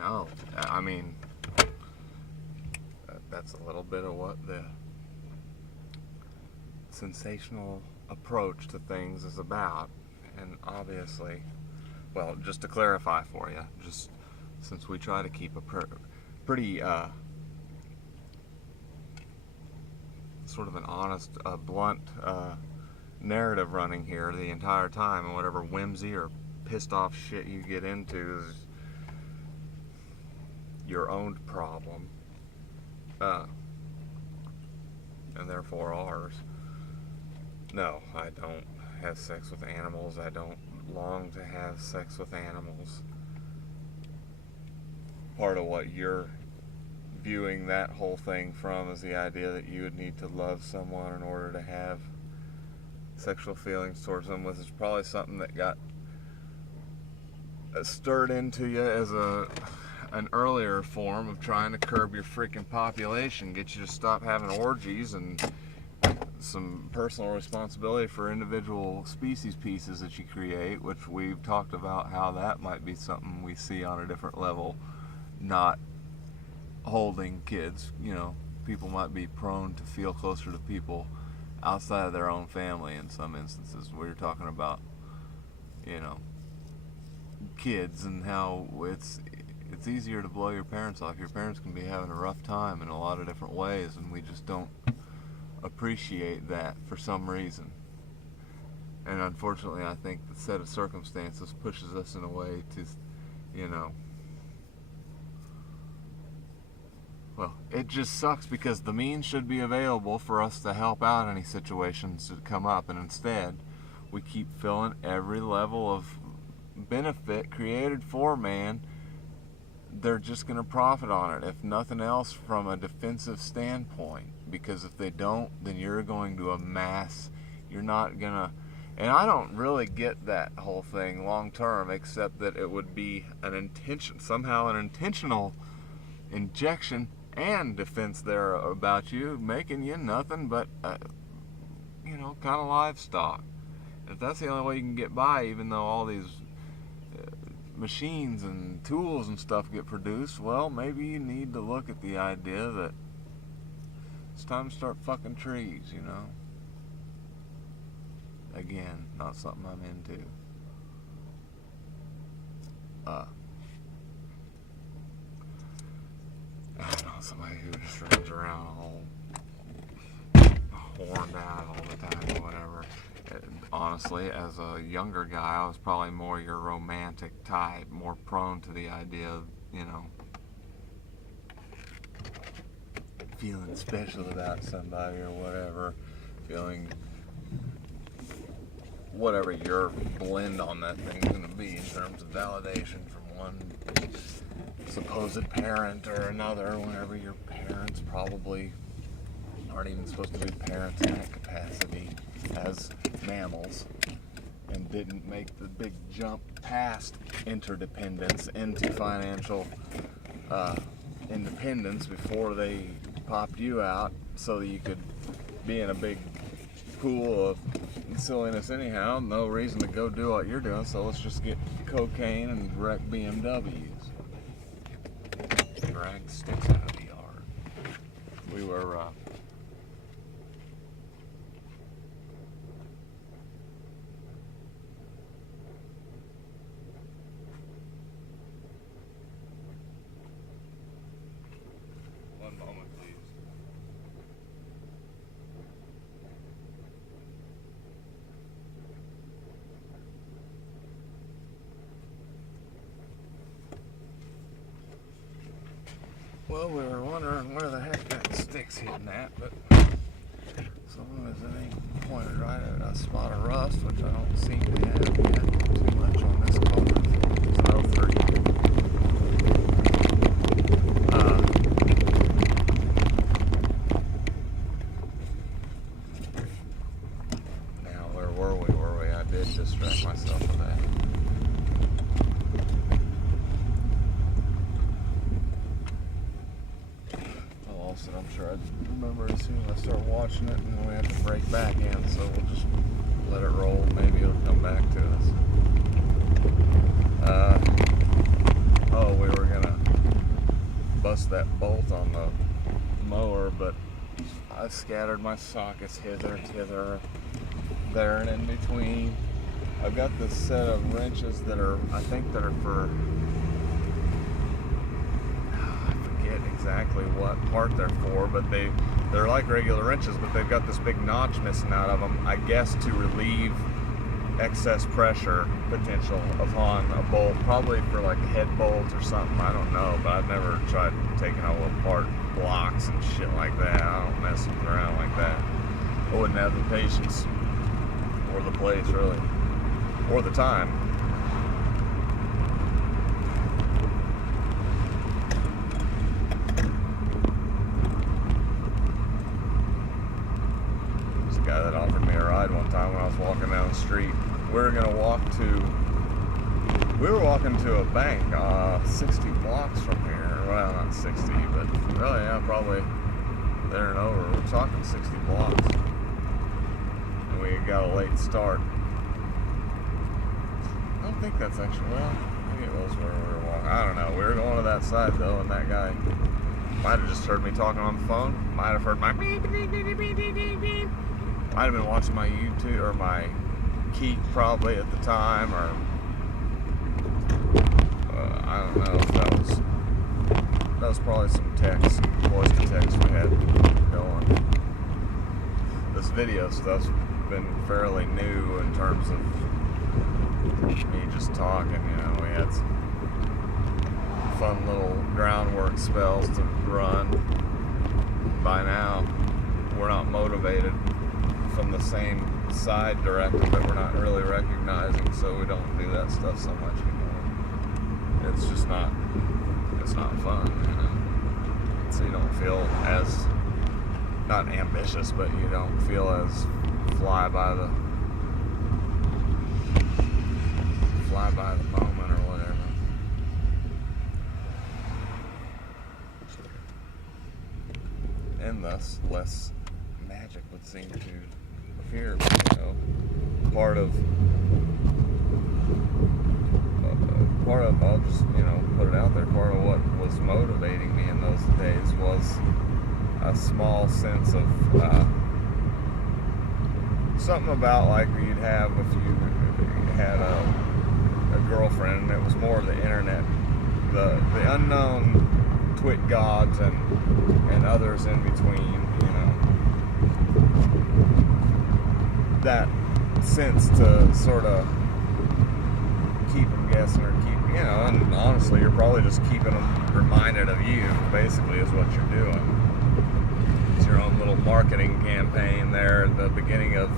know. I mean, that's a little bit of what the sensational approach to things is about. And obviously, well, just to clarify for you, just since we try to keep a pretty sort of an honest, blunt narrative running here the entire time, and whatever whimsy or pissed off shit you get into is your own problem, and therefore ours. No, I don't have sex with animals. I don't long to have sex with animals. Part of what you're viewing that whole thing from is the idea that you would need to love someone in order to have sexual feelings towards them, which is probably something that got stirred into you as an earlier form of trying to curb your freaking population, get you to stop having orgies, and some personal responsibility for individual species pieces that you create, which we've talked about how that might be something we see on a different level, not holding kids. You know, people might be prone to feel closer to people outside of their own family in some instances. We're talking about, you know, kids and how it's easier to blow your parents off. Your parents can be having a rough time in a lot of different ways, and we just don't appreciate that for some reason. And unfortunately, I think the set of circumstances pushes us in a way to, you know, well, it just sucks because the means should be available for us to help out any situations that come up, and instead we keep filling every level of benefit created for man. They're just going to profit on it, if nothing else from a defensive standpoint, because if they don't, then you're going to amass, you're not going to, and I don't really get that whole thing long term, except that it would be somehow an intentional injection and defense there about you, making you nothing but, you know, kind of livestock. If that's the only way you can get by, even though all these machines and tools and stuff get produced, well, maybe you need to look at the idea that it's time to start fucking trees, you know? Again, not something I'm into. I don't know, somebody who just runs around all horned out all the time or whatever. Honestly, as a younger guy, I was probably more your romantic type, more prone to the idea of, you know, feeling special about somebody or whatever, feeling whatever your blend on that thing's going to be in terms of validation from one supposed parent or another, whenever your parents probably aren't even supposed to be parents in that capacity as mammals, and didn't make the big jump past interdependence into financial independence before they popped you out, so that you could be in a big pool of silliness anyhow. No reason to go do what you're doing, so let's just get cocaine and wreck BMWs. Drag sticks out of the yard. We were one moment, please. Well, we were wondering where the heck that stick's hitting at, but so long as it ain't pointed right at a spot of rust, which I don't seem to have yet too much on this car. It's an 03. Now, where were we? I did distract myself with that. I'm sure I'd remember as soon as I start watching it, and then we have to break back in, so we'll just let it roll. Maybe it'll come back to us. We were gonna bust that bolt on the mower, but I scattered my sockets hither, thither, there, and in between. I've got this set of wrenches that are, I think that are for, I forget exactly what part they're for, but they're like regular wrenches, but they've got this big notch missing out of them, I guess to relieve excess pressure potential upon a bolt, probably for like a head bolt or something, I don't know, but I've never tried taking all apart blocks and shit like that. I don't mess around like that. I wouldn't have the patience or the place really, or the time. There's a guy that offered me a ride one time when I was walking down the street. We were walking to a bank 60 blocks from here. Well, not 60, but really, yeah, probably there and over. We're talking 60 blocks. And we got a late start. I don't think that's actually, well, maybe it was where we were walking. I don't know. We were going to that side, though, and that guy might have just heard me talking on the phone. Might have heard my beep, beep, beep, beep, beep, beep, beep. Might have been watching my YouTube, or my Keek probably at the time, or I don't know if that was probably some text, voice to text we had going. This video stuff's been fairly new in terms of me just talking, you know. We had some fun little groundwork spells to run. By now, we're not motivated from the same side directive that we're not really recognizing, so we don't do that stuff so much anymore. It's just not, it's not fun, you know. So you don't feel as, not ambitious, but you don't feel as fly by the moment or whatever. And thus less magic would seem to appear, you know. Part of I'll just, you know, put it out there, part of what was motivating me in those days was a small sense of something about like you'd have if you had a girlfriend, and it was more of the internet, the unknown twit gods and others in between, you know. That sense to sort of keep them guessing, or keep, you know, and honestly, you're probably just keeping them reminded of you, basically, is what you're doing. It's your own little marketing campaign there at the beginning of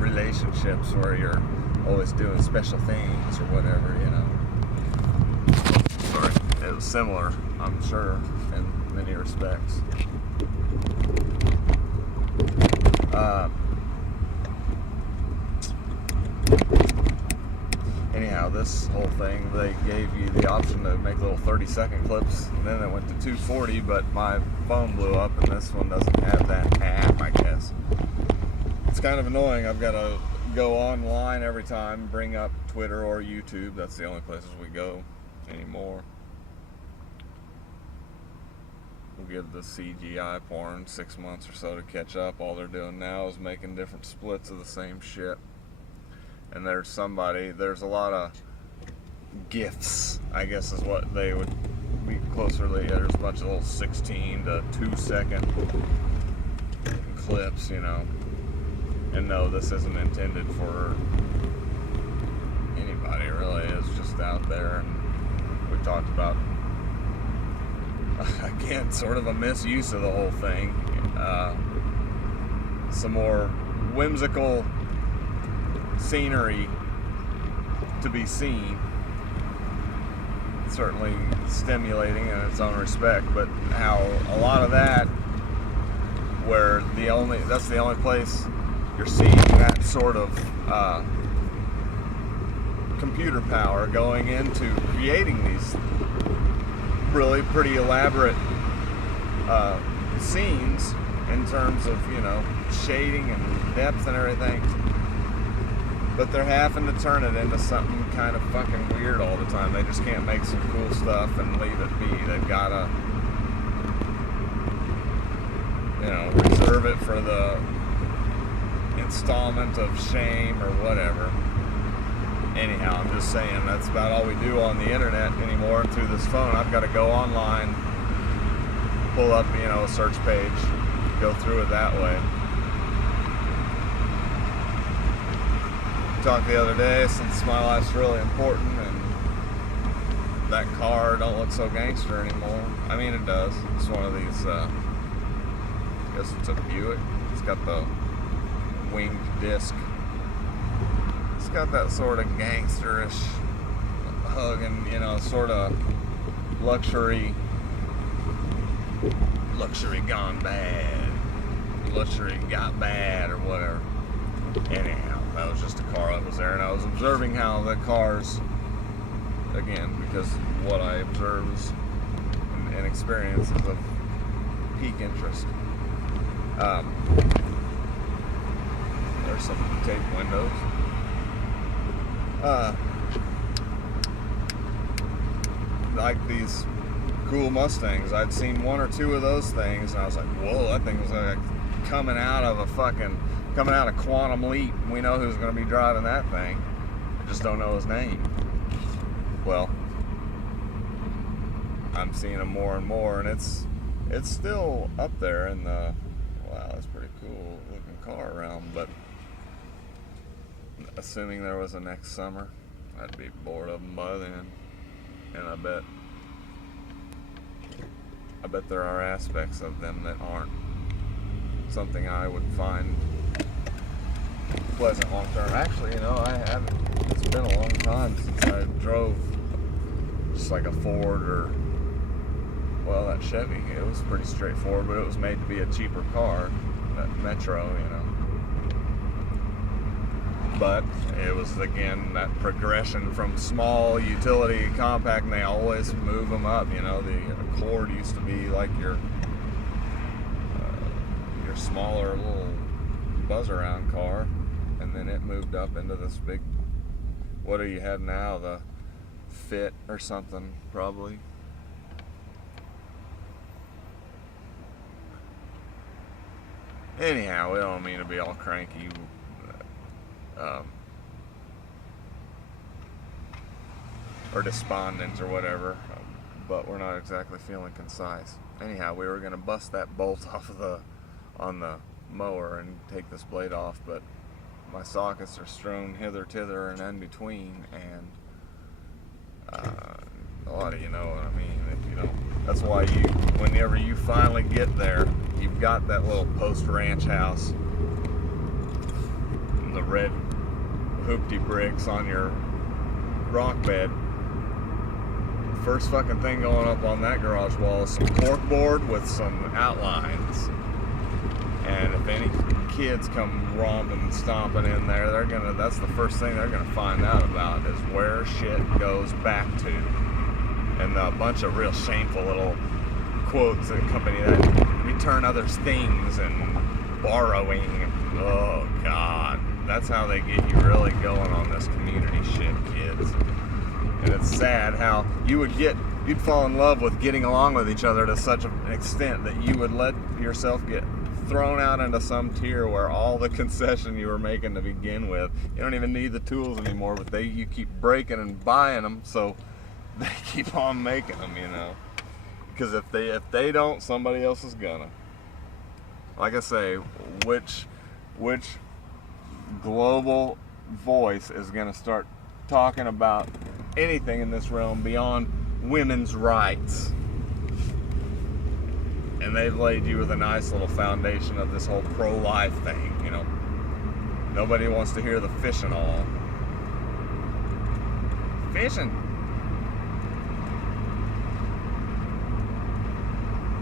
relationships where you're always doing special things or whatever, you know. Sorry. It was similar, I'm sure, in many respects. Anyhow, this whole thing, they gave you the option to make little 30-second clips, and then it went to 240, but my phone blew up, and this one doesn't have that app, I guess. It's kind of annoying. I've got to go online every time, bring up Twitter or YouTube. That's the only places we go anymore. We'll give the CGI porn 6 months or so to catch up. All they're doing now is making different splits of the same shit. And there's a lot of GIFs, I guess is what they would be closerly. There's a bunch of little 16 to 2 second clips, you know. And no, this isn't intended for anybody really. It's just out there, and we talked about, again, sort of a misuse of the whole thing. Some more whimsical scenery to be seen. Certainly stimulating in its own respect, but how a lot of that, where that's the only place you're seeing that sort of computer power going into creating these really pretty elaborate scenes in terms of, you know, shading and depth and everything. But they're having to turn it into something kind of fucking weird all the time. They just can't make some cool stuff and leave it be. They've got to reserve it for the installment of shame or whatever. Anyhow, I'm just saying that's about all we do on the internet anymore. And through this phone, I've got to go online, pull up, a search page, go through it that way. Talked the other day, since my life's really important and that car don't look so gangster anymore. I mean, it does. It's one of these, I guess it's a Buick. It's got the winged disc. It's got that sort of gangsterish hug and, sort of luxury gone bad. Luxury got bad or whatever. Anyhow, that was just a car that was there, and I was observing how the cars, again, because what I observe is and experience is of peak interest. There's some taped windows. Like these cool Mustangs, I'd seen one or two of those things, and I was like, whoa, that thing was like coming out of Quantum Leap. We know who's going to be driving that thing. I just don't know his name. Well, I'm seeing them more and more, and it's still up there in the, wow, that's pretty cool looking car around, but assuming there was a next summer, I'd be bored of them by then. And I bet there are aspects of them that aren't something I would find pleasant long term. Actually, I haven't. It's been a long time since I drove just like a Ford or, well, that Chevy. It was pretty straightforward, but it was made to be a cheaper car, that Metro, But it was, again, that progression from small utility compact, and they always move them up. The Accord used to be like your smaller little buzz-around car, and then it moved up into this big, what do you have now, the Fit or something, probably. Anyhow, we don't mean to be all cranky. Or despondent or whatever, but we're not exactly feeling concise. Anyhow, we were going to bust that bolt off on the mower and take this blade off, but my sockets are strewn hither, thither, and in between, and a lot of you know what I mean. If you don't, that's why whenever you finally get there, you've got that little post ranch house, and the red hoopty bricks on your rock bed. First fucking thing going up on that garage wall is some corkboard with some outlines. And if any kids come romping and stomping in there, that's the first thing they're gonna find out about is where shit goes back to. And a bunch of real shameful little quotes that accompany that. Return others' things and borrowing. Oh God. That's how they get you really going on this community shit, kids. And it's sad how you'd fall in love with getting along with each other to such an extent that you would let yourself get thrown out into some tier where all the concession you were making to begin with, you don't even need the tools anymore, but you keep breaking and buying them, so they keep on making them, Because if they don't, somebody else is gonna. Like I say, which global voice is gonna start talking about anything in this realm beyond women's rights? And they've laid you with a nice little foundation of this whole pro-life thing, Nobody wants to hear the fishing all. Fishing.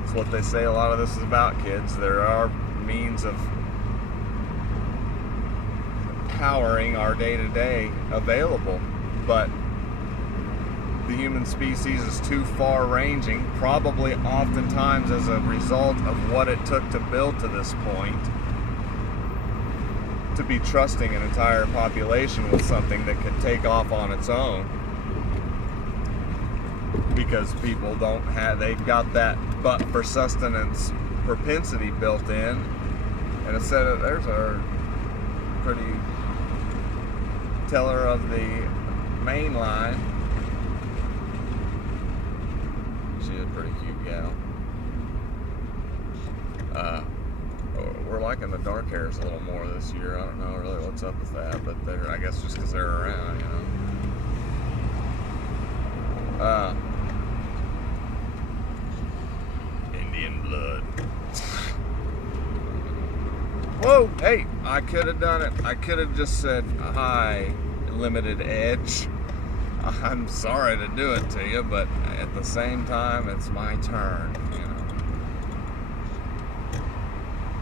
That's what they say a lot of this is about, kids. There are means of powering our day-to-day available, but the human species is too far-ranging, probably oftentimes as a result of what it took to build to this point, to be trusting an entire population with something that could take off on its own, because people they've got that but for sustenance propensity built in. And instead of, there's our pretty teller of the main line. She's a pretty cute gal. We're liking the dark hairs a little more this year. I don't know really what's up with that, but they're, I guess just because they're around, you know. Indian blood. Whoa, hey, I could have done it. I could have just said, hi, limited edge. I'm sorry to do it to you, but at the same time, it's my turn, you know.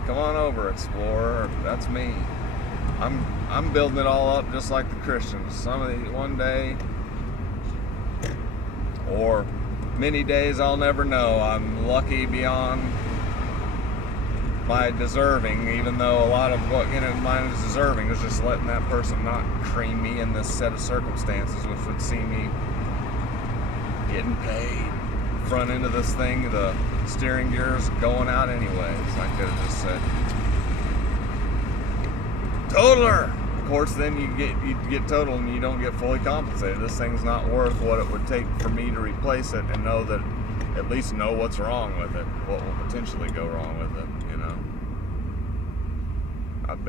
Come on over, Explorer. That's me. I'm building it all up just like the Christians. One day, or many days, I'll never know. I'm lucky beyond my deserving, even though a lot of what mine is deserving is just letting that person not cream me in this set of circumstances, which would see me getting paid. Front end of this thing, the steering gear's going out anyways. I could have just said, totaler! Of course, then you get total and you don't get fully compensated. This thing's not worth what it would take for me to replace it and know that, at least know what's wrong with it, what will potentially go wrong with it, you know. I've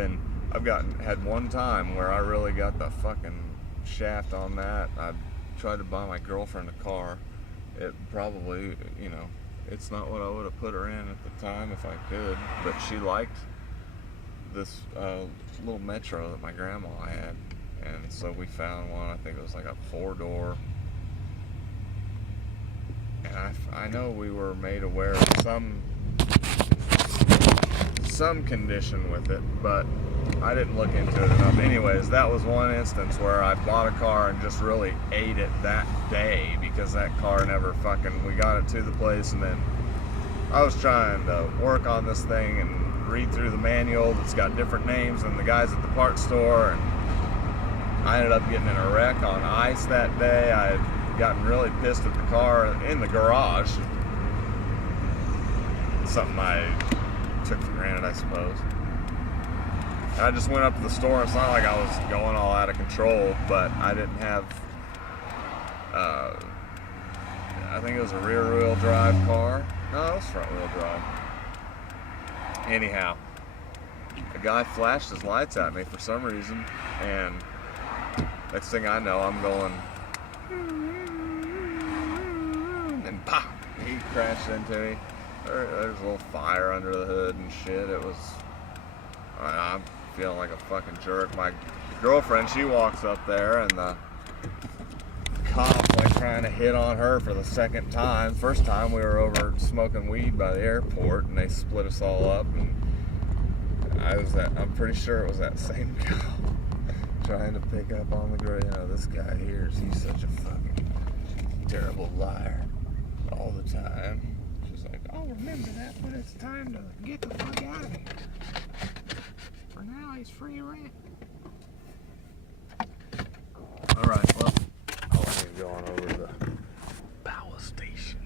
had one time where I really got the fucking shaft on that. I tried to buy my girlfriend a car. It probably, you know, it's not what I would have put her in at the time if I could, but she liked this little Metro that my grandma had, and so we found one. I think it was like a 4-door, and I know we were made aware of some condition with it, but I didn't look into it enough. Anyways, that was one instance where I bought a car and just really ate it that day, because that car never we got it to the place, and then I was trying to work on this thing and read through the manual that's got different names than the guys at the parts store, and I ended up getting in a wreck on ice that day. I had gotten really pissed at the car in the garage. Something I took for granted, I suppose. And I just went up to the store. It's not like I was going all out of control, but I didn't have, I think it was a rear-wheel drive car. No, it was front-wheel drive. Anyhow, a guy flashed his lights at me for some reason, and next thing I know, I'm going, and pop, he crashed into me. There's a little fire under the hood and shit. I'm feeling like a fucking jerk. My girlfriend, she walks up there, and the cop like trying to hit on her for the second time. First time we were over smoking weed by the airport, and they split us all up, and I'm pretty sure it was that same cop trying to pick up on the girl. You know, this guy here, he's such a fucking terrible liar all the time. She's like, I'll remember that when it's time to get the fuck out of here. For now, he's free rent. Alright, well, I'll be going over to the power station.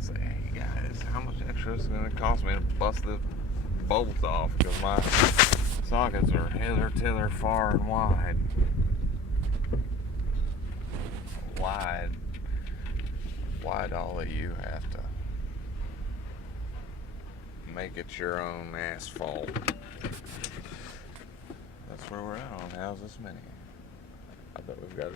Say, hey guys, how much extra is it going to cost me to bust the bolts off? Because my sockets are hither, far, and wide. Why'd all of you have to make it your own asphalt? That's where we're at on How's This Mini. I bet we've got